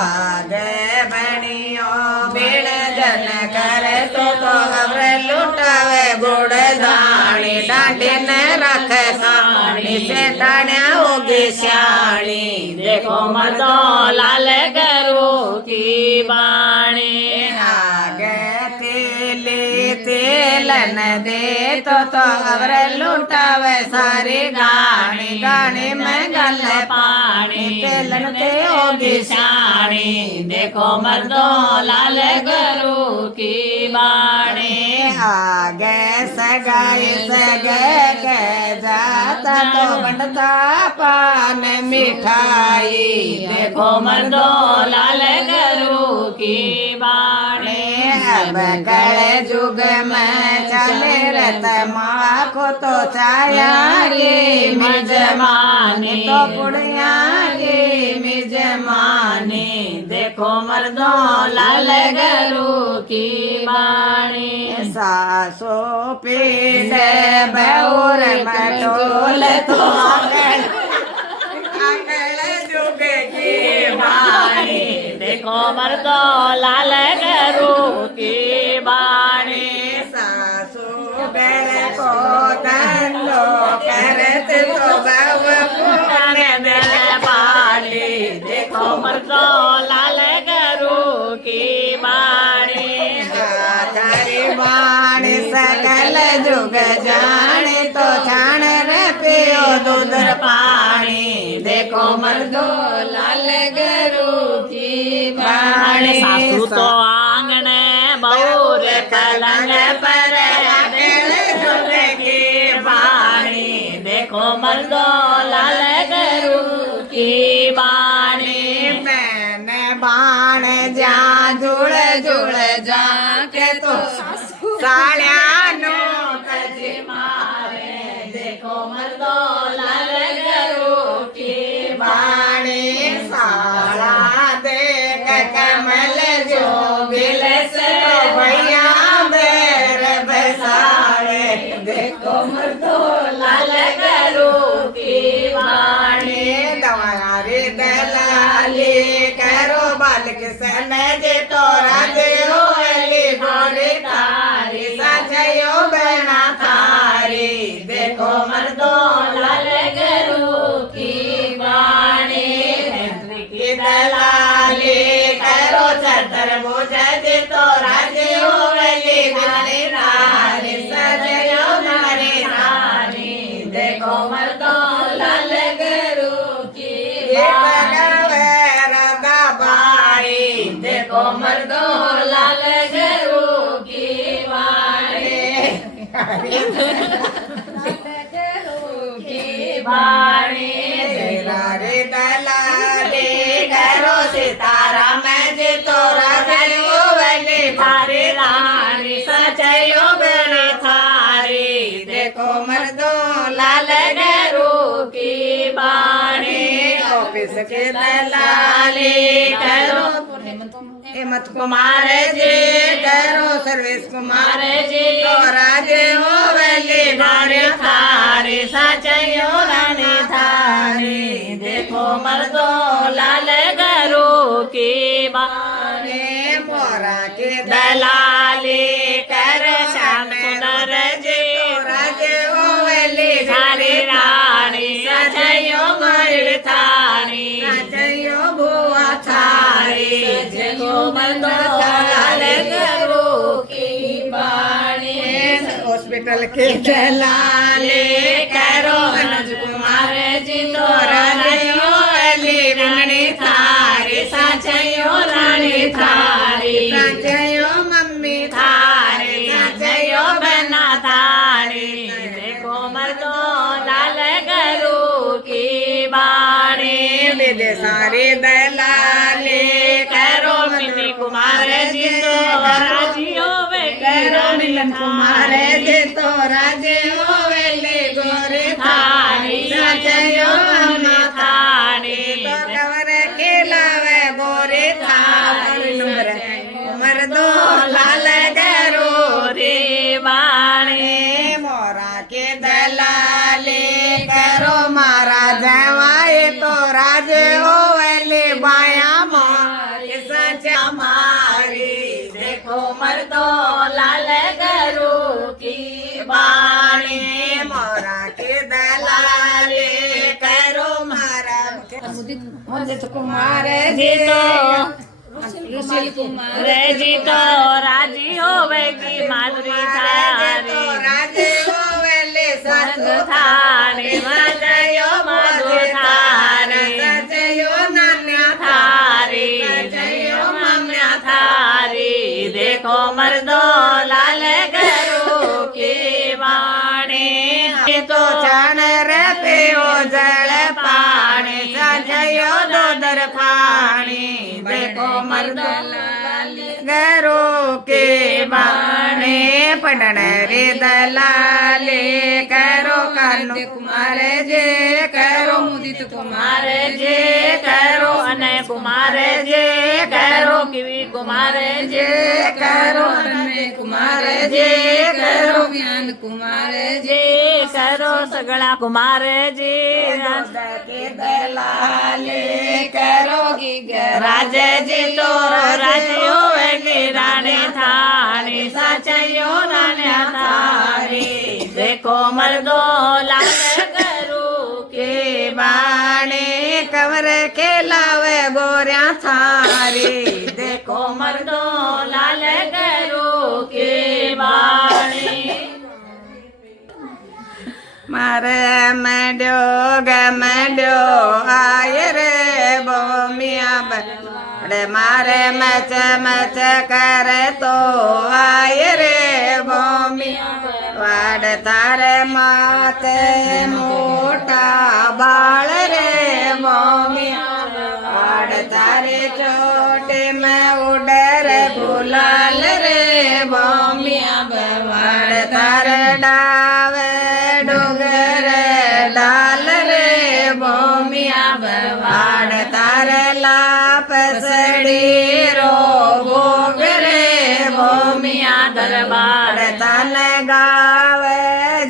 आगे बनियो बिन जन करे तो अब लुटावे गुड़ दाणी डांडी ने रखे साणी से डाण्या होगी श्याणी देखो मर्दो लाल गरु की बाणी आगे तेली तेलन दे तो अवर लुटावे सारी गाणी गाणी में गल पानी तेलन ते होगी शाणी देखो मर्दो लाल गरु की बाणी आगे सगाई सगे के जाता तो बंटता पान मिठाई देखो मर्दो लाल गरु की बाणी अब कड़े जुग में चले रत माँ को तो छाया की मिजमानी तो पुड़िया की मिजमानी देखो मर्दो लाल गरु की बाणी सासो पीस बौर मटोल तो जुग की बाणी देखो मर्दो लाल गरु की बाणी सासू बेर को धंधो करत तो बव पाली देखो मर्दो लाल गरु की बाणी थारी बाणी सकल जुग जाने तो छाण रे पियो दूध पानी देखो मर्दो लाल गरु की बाणी सासू तो आंगन बौर पलंग पर जुग की बाणी देखो मर्दो लाल गरु की बाणी मैंने बाण जा जुड़ जुड़ जा के तो साड़िया नो तजी मारे देखो मर्दो लाल गरु की बाणी साड़ा देख कमल जो बिल से भैया बेर बसाड़े देखो मर्दो लाल गरु की बाणी तुम्हारी दलाली कर रे दलाली करो सीताराम जी तो राजो बने थारे रानी सचयो बने थारी देखो मर्दो लाल गरू की बाणी ऑफिस के दलाली करो हेमंत कुमार जी करो सर्वेश कुमार जी तो राजे हो वली थारे थारी सचयो रानी थारी देखो मर्दो लाल गरू की बाणी मोरा के दलाली कर श्याम सुंदर जी राजे हो वली थारी रानी सचयो मर थारी राजयो भुआ थारी देखो मर्दो लाल गरू की बाणी हॉस्पिटल के दलाली करो अनुज कुमार जी तो राजयो वली रानी थारी सचयो रानी थारी राजयो मम्मी थारी सचयो बना थारी देखो मर्दो लाल गरू की बाणी विदे सारे दलाली करो मिनी कुमार जी तो राजियो वे करो मिलन कुमार जी तो राजे हो वेले गोरे थारी सचयो मम्मी थारी तो कवर के लावे गोरे थारी नंबर उमर दो लाल गरो रे बाणी मोरा के दलाली करो मारा जवाए तो राजे हो वेले बाया मारे सचा मारी देखो मर्दो लाल गरू की बाणी मोरा के दलाली करो मारा मुदित कुमार जी जी तो सुशील कुमार रे जी तो राजी होवेगी माधुरी थारी राजे हो वेले मधु थारी मजयो मधु थारी सजयो नान्या थारी जयो मम्या थारी देखो मर्दो लाल गरू की बाणी तो चण रे पियो जल पानी सजयो दोदर पानी देखो मर्द गरो के बाणे पढ़न रे दलाले करो कानु कुमार जे करो मुदित कुमार जे करो अनय कुमार जे करो किवी कुमार जे करो अनय कुमार जे करो ज्ञान कुमार जे करो सगळा कुमार जे के दलाले करोगी राज जी तो राजयो वेगी राणी थारी सचयो राण्या थारी देखो मर्दो लाल गरू के बाणे कवर के लावे गोऱ्या थारी देखो मर्दो लाल गरू के बाणी मारे मड्यो गमड्यो आय रे बोमिया बड़े मारे मच मच करे तो आय रे बोमिया वाड़ तारे माते मोटा बाल रे बोमिया वाड़ तारे छोटे में उडर फुलाल रे बोमिया वाड़ तारे डावे डोगर डाल रे बोमिया वाड़ तारे लाप सड़ी रो भोग रे बोमिया दरबार तन गावे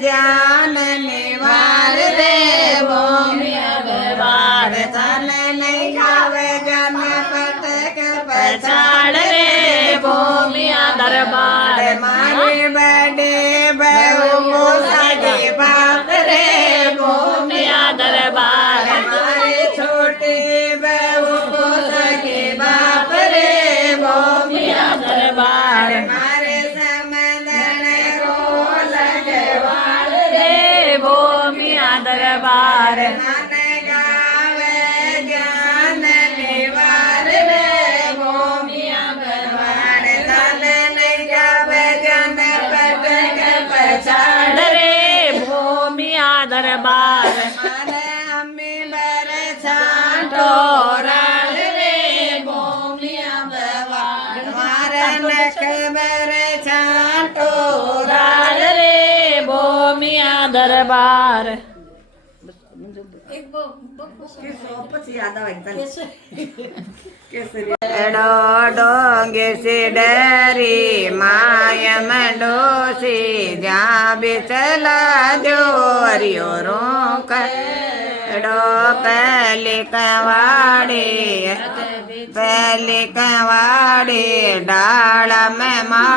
जान निवार रे बोमिया वाड़ तन नहीं गावे जान पटक पछाड़ रे भूमिया दरबार मारे बड़े बहू को सगे बाप रे भूमिया दरबार हमारे छोटे बहू को सगे बाप रे भूमिया दरबार हमारे समंदन रो लगे वाल रे भूमिया दरबार मन गावे ज्ञान निवार रे भूमिया वाड़ तन नहीं गावे ज्ञान पटक पछाड़ बरे छाटो राज रे भूमिया दरबार एडो डोंगे से डरी मायम डोसी जा बिचला जो हरियो रोक एडो पहली कवाड़ी डाल में माँ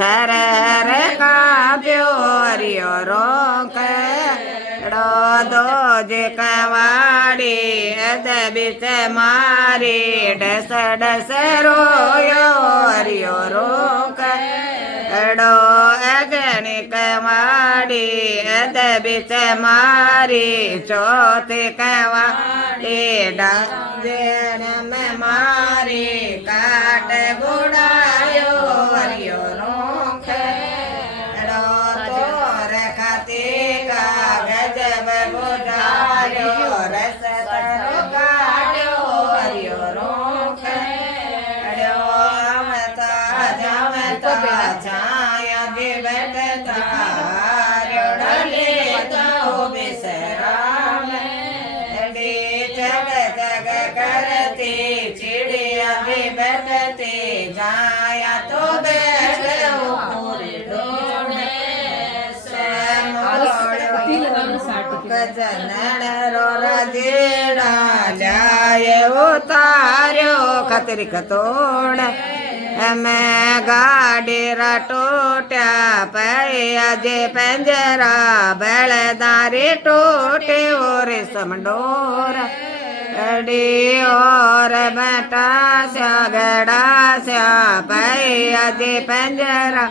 थर का प्यो हरियो रोक दो जे कवाड़ी अद बिच मारी डस डस रोयो हरियो रोक डो अगणी कवाड़ी अद बिच मारी चौथी कवाड़ी डाजन में मारी काट बुड़ायो हरियो रोक डो तोर खाती का गजब बुझायो रस तरो काट्यो हरियो रोक अड्यो अमता जमता छाया दिवटता रोडले तो बिसराम डी जग जग करती चिड़िया भी बैठती जाया तो बैठ पूरी डोड़े जनन रो रजेड़ा जाए उतार्यो खतरी खतोड़ मैं गाड़ी टोट्या पैया जे पंजरा बैलदारी टोटे और समडोर अड़ी और बेटा स्या गड़ा स्या पैया जे पंजरा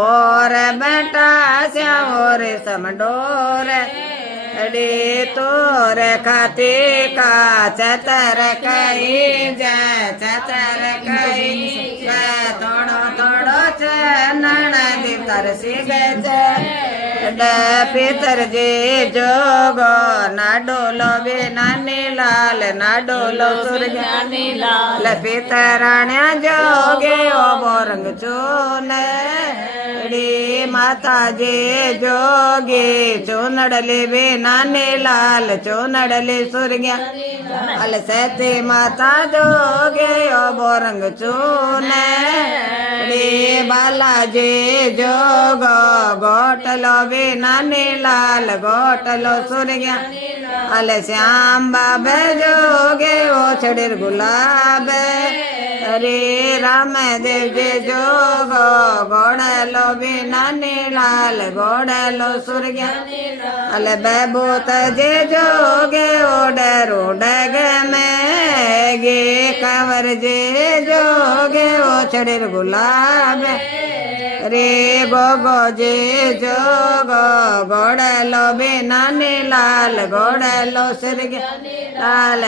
और बेटा स्या और समडोर अड़ी तोर खाती का चतर कही जा चतर कही थोड़ो थोड़ो चनन दितर सी पितर जे जोगो ना डोलो बे नानी लाल ना डोलो सुरजानी लाल पितराण्या जोगे ओ बोरंग चून माता जे जोगी चूनड़ली बे नानी लाल चूनड़ली सुरग्या अल सती माता जोगे ओ बोरंग चून बालाजी जोगो गोटलो बे नानी लाल गोटलो सुरग्या अल श्याम बाबे जोगे ओ छड़िर गुलाब अरे राम देव जे जोगो गोड़लो बे नानी लाल गोड़लो सुरग्या अल बबूत जे जोगे ओडर उडग में गे कंवर जे जोगे ओ छड़िर गुलाब रे गोगो जे जोगो गोड़लो बे नानी लाल गोड़लो सुरग्या लाल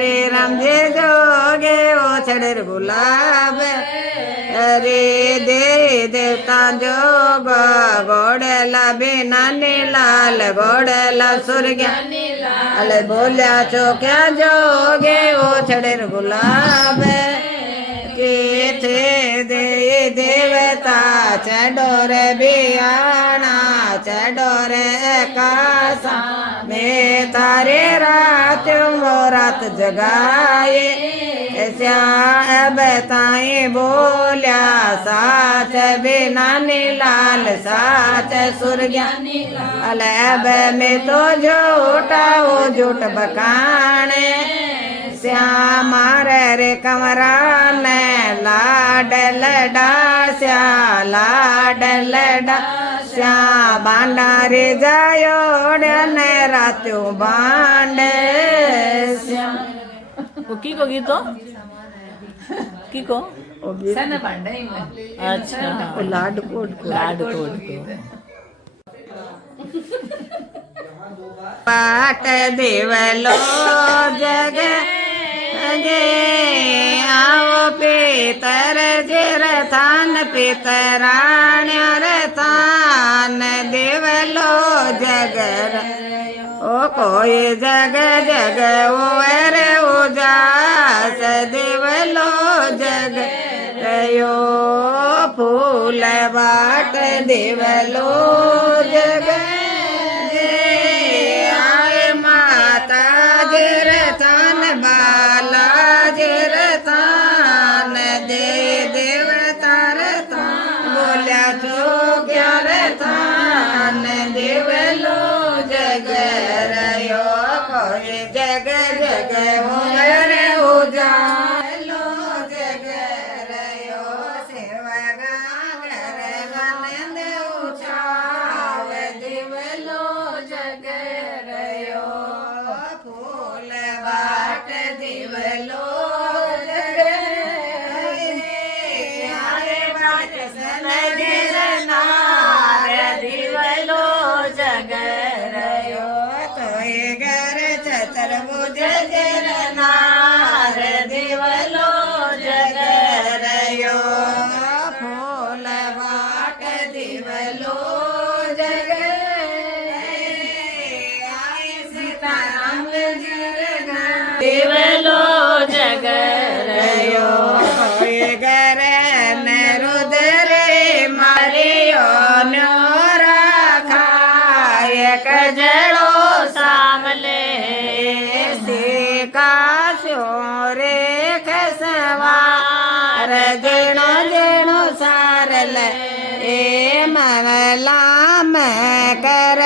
रे राम जे जोगे ओ छड़िर गुलाब रे दे देवता जोगो गोड़ला बे नानी लाल गोड़ला सुरग्या अल बोलिया चौक्या जोगे ओ छड़िर गुलाब के थे दे देवता चडोर बियाना चडोर कासा में तारे रात रात जगाए श्याम बताए बोलिया साच बे नानी लाल साच सुरग्या अलब में तो झूठा वो झूठ बकाने श्याम रे कमरा ने लाड लडा श्या लाड लडा श्या बांडा रे जायो ने रात्यो बांड की को गीतो की को सन बांडा अच्छा लाडकोट को पाट देवलो जग गे आओ पितर जिर थान पितराण्य रथान देवलो जगर ओ कोई जग जग ओ रे उजास देवलो जग रयो फूल बाट दिवलो जग आए माता जिरतान बाला जिरतान दे देवतार बोल्या तो क्या रतान दिवलो जग रयो कोई जग जग हो रे हो जा जग रयो सेवा गागर मन उछाव दिवलो जग रयो फूल बाट दिवलो जग आरे बाट सन गिरनार दिवलो जग रयो तोय घर चतुर्भुज गिरनार दिवलो जग रयो फूल बाट दिवलो जग आए सीताराम दिवलो जग रयो कोई घर रुद्र मारियो न्योरा खाए कजड़ो सामले का शोरे खसवार जणो जणो सारल ए मनला में कर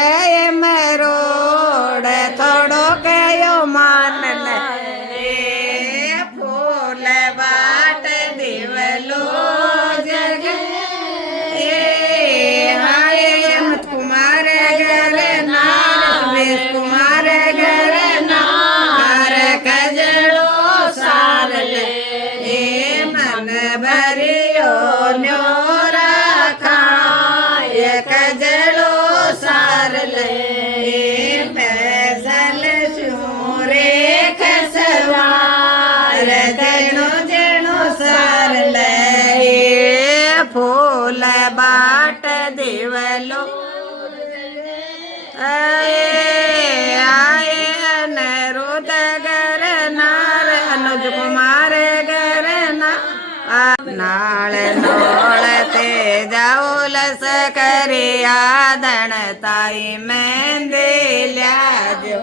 मरोड़ थोड़ो कयो मानल ए फूल बाट दिवलो जग हाय यमत कुमार घर नार कुमार घर नार कजड़ो सारले ए मन भरियो न्योरा खाय कजड़ो सारले पैसल सूरे खसवार जणो जणो सारले फूल बाट दिवलो आए अनुरुद गर नार अनुज कुमार गर नाल नोल ते जाओ लस करिया दण ताई मेहंदी ल्याजो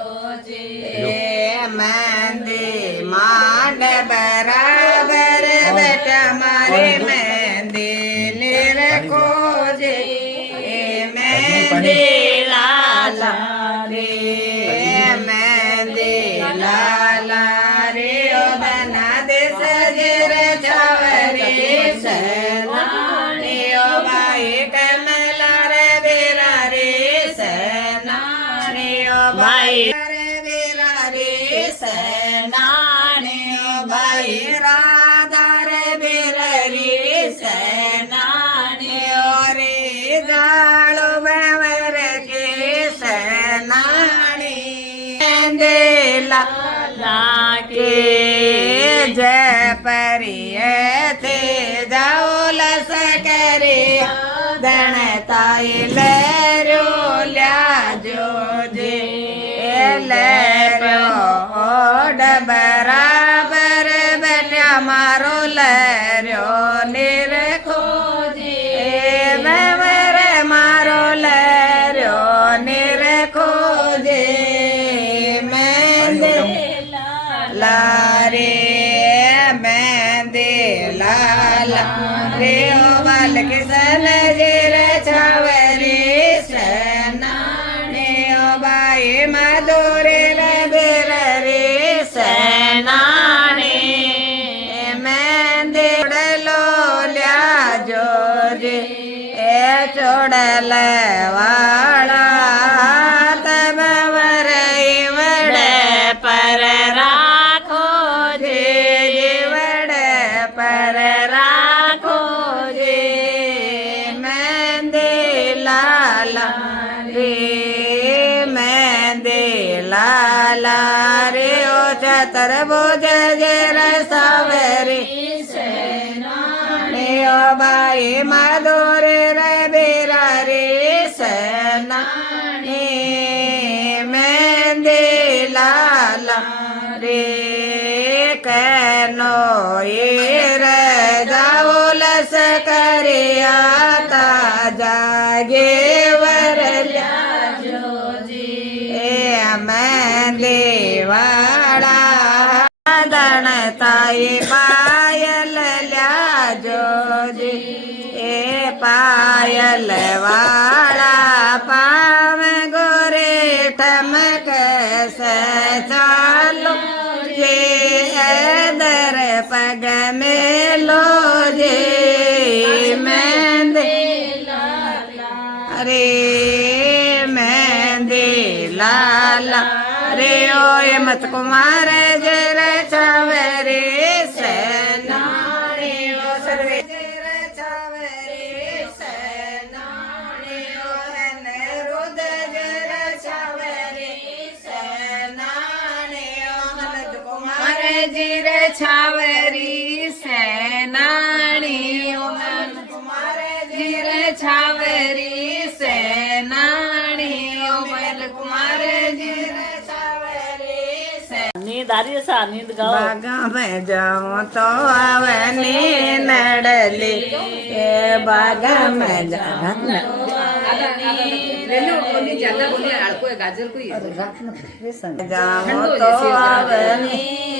मेहंदी मांड बराबर बेटा मारे मेहंदी निरखो जे मेहंदी लाला रे मेहंदी लाला रे ओ बना दे सजर छवरे सनानी ओ भाई कमला रे बेरा रे सनानी ओ भाई रे बेरा रे सनानी ओ भाई राधा रे बेरा रे सनानी ओ रे जालो बावर के सनानी देला लाके जय परिय थे जाओ लस करे दण ताई लरो ल्याजो जे लरो बराबर बेटा मारो लरो निरखो जे मर मारो लरो निरखो जे मैं लारे मेहंदी लाला रे ओ बाल किसन जिर छवरे सनाने ओ बाई मधुरे रे बेर रे सनाने मेहंदी उड़लो ल्याजो जे ए चोड़ल वाला तब वरई वड़ पर राखो जे वड़ पर राखो जे मेहंदी लाला रे मेहंदी लाला रे ओ चतुर्भुज जर सावरी रे ओ बाई मधुर रे बेरा रे सनानी मेहंदी लाला रे कनो ये रे जाओ लस करे जागे वरल्या देवाळा दणताई पायलल्या जोजी पायल वाळा पाव गोरे ठमक से चालो जे दर पग मेलो जे मेहंदी अरे मेहंदी लाला रे ओ मत कुमार जर छावरे सेनानी ओ सर्वे जर छावरे सेनानी ओ रुद जर छावरे सेनानी ओ मत कुमार जर छावरी सेनानी ओ मत कुमार जर छावरी सेनानी ओ मत कुमार जर नींद आ रही है सा नींद गाओ बागा में जाऊं तो आवे नींदड़ली ये बागा में जाऊं तो आवे